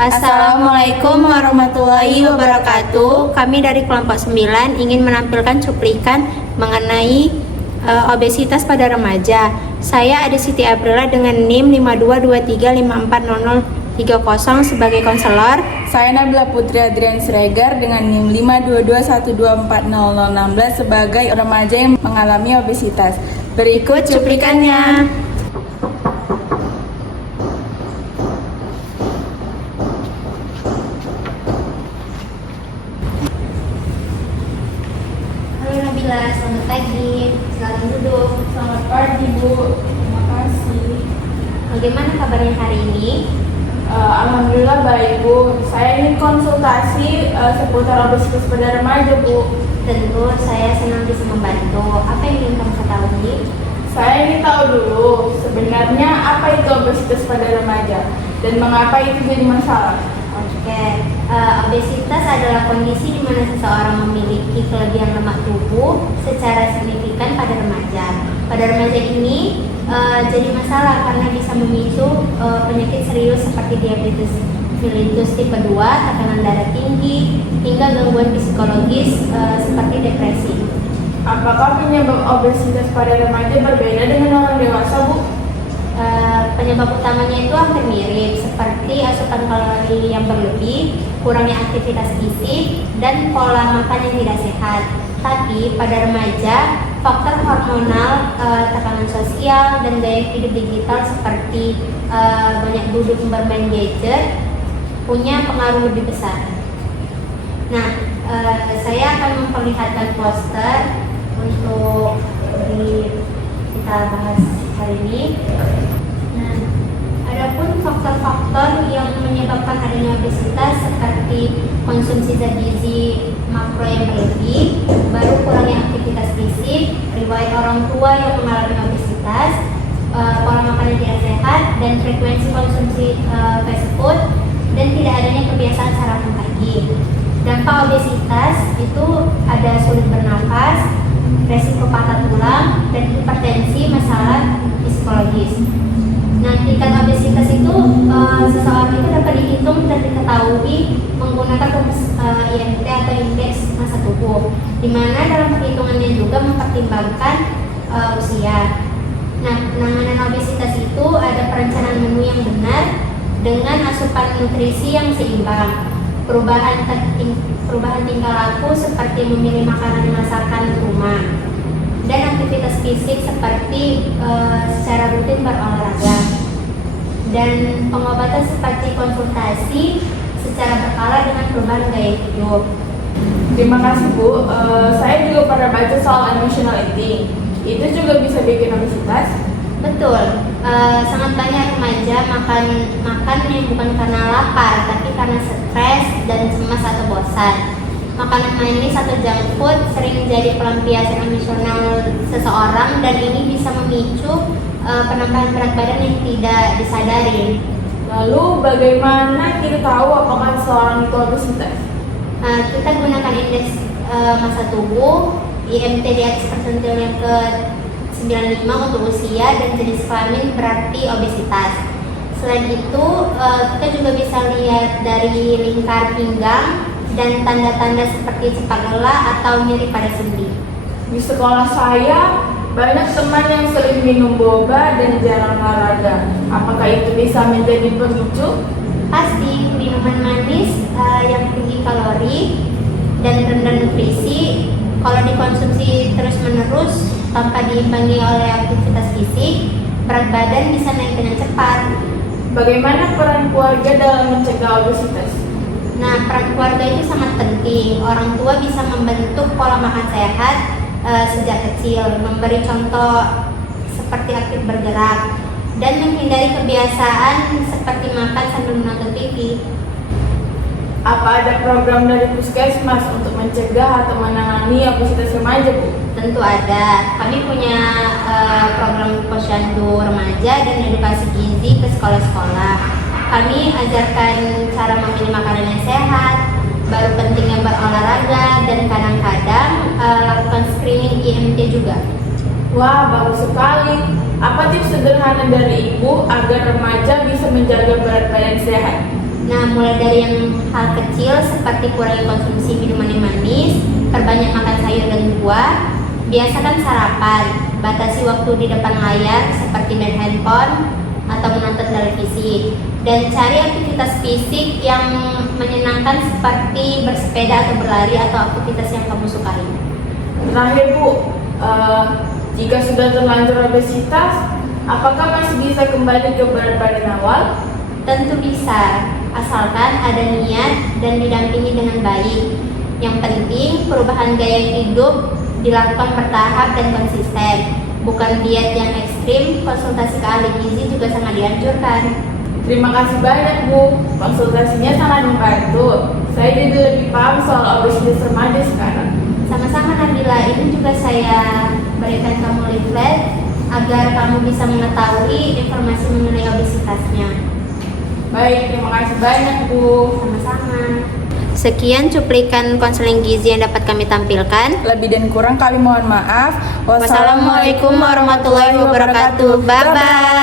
Assalamualaikum warahmatullahi wabarakatuh. Kami dari kelompok 9 ingin menampilkan cuplikan mengenai obesitas pada remaja. Saya Ade Siti Aprila dengan NIM 5223540030 sebagai konselor. Saya Nabila Putri Adrian Siregar dengan NIM 5221240016 sebagai remaja yang mengalami obesitas. Berikut cuplikannya. Halo Nabila, selamat pagi. Silakan duduk. Selamat pagi, Bu. Terima kasih. Bagaimana kabarnya hari ini? Alhamdulillah baik, Bu. Saya ingin konsultasi seputar obesitas pada remaja, Bu. Tentu saya senang bisa membantu. Apa yang ingin kamu ketahui? Saya ingin tahu dulu sebenarnya apa itu obesitas pada remaja dan mengapa itu jadi masalah. Oke, obesitas adalah kondisi di mana seseorang memiliki kelebihan lemak tubuh secara signifikan pada remaja. Pada remaja ini jadi masalah karena bisa memicu penyakit serius seperti diabetes mellitus tipe 2, tekanan darah tinggi, hingga gangguan psikologis seperti depresi. Apakah penyebab obesitas pada remaja berbeda dengan orang dewasa, Bu? Penyebab utamanya itu hampir mirip, seperti asupan kalori yang berlebih, kurangnya aktivitas fisik, dan pola makan yang tidak sehat. Tapi pada remaja, faktor hormonal, tekanan sosial, dan gaya hidup digital seperti banyak duduk bermain gadget punya pengaruh lebih besar. Nah, saya akan memperlihatkan poster untuk kita bahas hari ini. Nah, adapun faktor-faktor yang menyebabkan adanya obesitas seperti konsumsi zat gizi makro yang berlebih, baru kurangnya aktivitas fisik, riwayat orang tua yang mengalami obesitas, pola makan yang tidak sehat, dan frekuensi konsumsi fast food, dan tidak adanya kebiasaan sarapan pagi. Dampak obesitas itu ada sulit bernafas, resiko patah tulang, dan hipertensi, masalah psikologis. Nah, tingkat obesitas itu seseorang itu dapat dihitung dan diketahui menggunakan rumus IMT atau indeks massa tubuh, di mana dalam perhitungannya juga mempertimbangkan usia. Nah, penanganan obesitas itu ada perencanaan menu yang benar dengan asupan nutrisi yang seimbang, perubahan tingkah laku seperti memilih makanan masakan rumah, dan aktivitas fisik seperti secara rutin berolahraga, dan pengobatan seperti konsultasi secara berkala dengan perubahan gaya hidup. Terima kasih, Bu. Saya juga pernah baca soal emotional eating. Itu juga bisa bikin obesitas? Betul, sangat banyak remaja makan yang bukan karena lapar, tapi karena stres dan cemas atau bosan. Makanan manis atau junk food sering jadi pelampiasan emosional seseorang, dan ini bisa memicu penambahan berat badan yang tidak disadari. Lalu bagaimana kita tahu apakah seseorang itu obesitas? Kita gunakan indeks massa tubuh, IMT di atas persentil yang ke 95 untuk usia dan jenis kelamin berarti obesitas. Selain itu, kita juga bisa lihat dari lingkar pinggang dan tanda-tanda seperti cepat lelah atau nyeri pada sendi. Di sekolah saya, banyak teman yang sering minum boba dan jarang olahraga. Apakah itu bisa menjadi pemicu? Pasti, minuman manis yang tinggi kalori dan rendah nutrisi, kalau dikonsumsi terus-menerus tanpa diimbangi oleh aktivitas fisik, berat badan bisa naik dengan cepat. Bagaimana peran keluarga dalam mencegah obesitas? Nah, peran keluarga itu sangat penting. Orang tua bisa membentuk pola makan sehat sejak kecil, memberi contoh seperti aktif bergerak, dan menghindari kebiasaan seperti makan sambil menonton TV. Apa ada program dari Puskesmas untuk mencegah atau menangani obesitas remaja, Bu? Tentu ada. Kami punya program posyandu remaja dan edukasi gizi ke sekolah-sekolah. Kami ajarkan cara memilih makanan yang sehat, baru pentingnya berolahraga, dan kadang-kadang lakukan screening IMT juga. Wah, bagus sekali. Apa tips sederhana dari Ibu agar remaja bisa menjaga berat badan sehat? Nah, mulai dari yang hal kecil seperti kurangi konsumsi minuman yang manis, perbanyak makan sayur dan buah, biasakan sarapan, batasi waktu di depan layar seperti main handphone atau menonton televisi, dan cari aktivitas fisik yang menyenangkan seperti bersepeda atau berlari atau aktivitas yang kamu sukai. Terakhir Bu, jika sudah terlanjur obesitas, apakah masih bisa kembali ke berat badan awal? Tentu bisa, asalkan ada niat dan didampingi dengan baik. Yang penting perubahan gaya hidup dilakukan bertahap dan konsisten, bukan diet yang ekstrim. Konsultasi ke ahli gizi juga sangat dianjurkan. Terima kasih banyak Bu, konsultasinya sangat membantu. Saya jadi lebih paham soal obesitas remaja sekarang. Sama-sama Nabila, ini juga saya berikan kamu leaflet agar kamu bisa mengetahui informasi mengenai obesitasnya. Baik, terima kasih banyak Bu. Sama-sama. Sekian cuplikan konseling gizi yang dapat kami tampilkan. Lebih dan kurang kami mohon maaf. Wassalamualaikum warahmatullahi wabarakatuh. Bye-bye.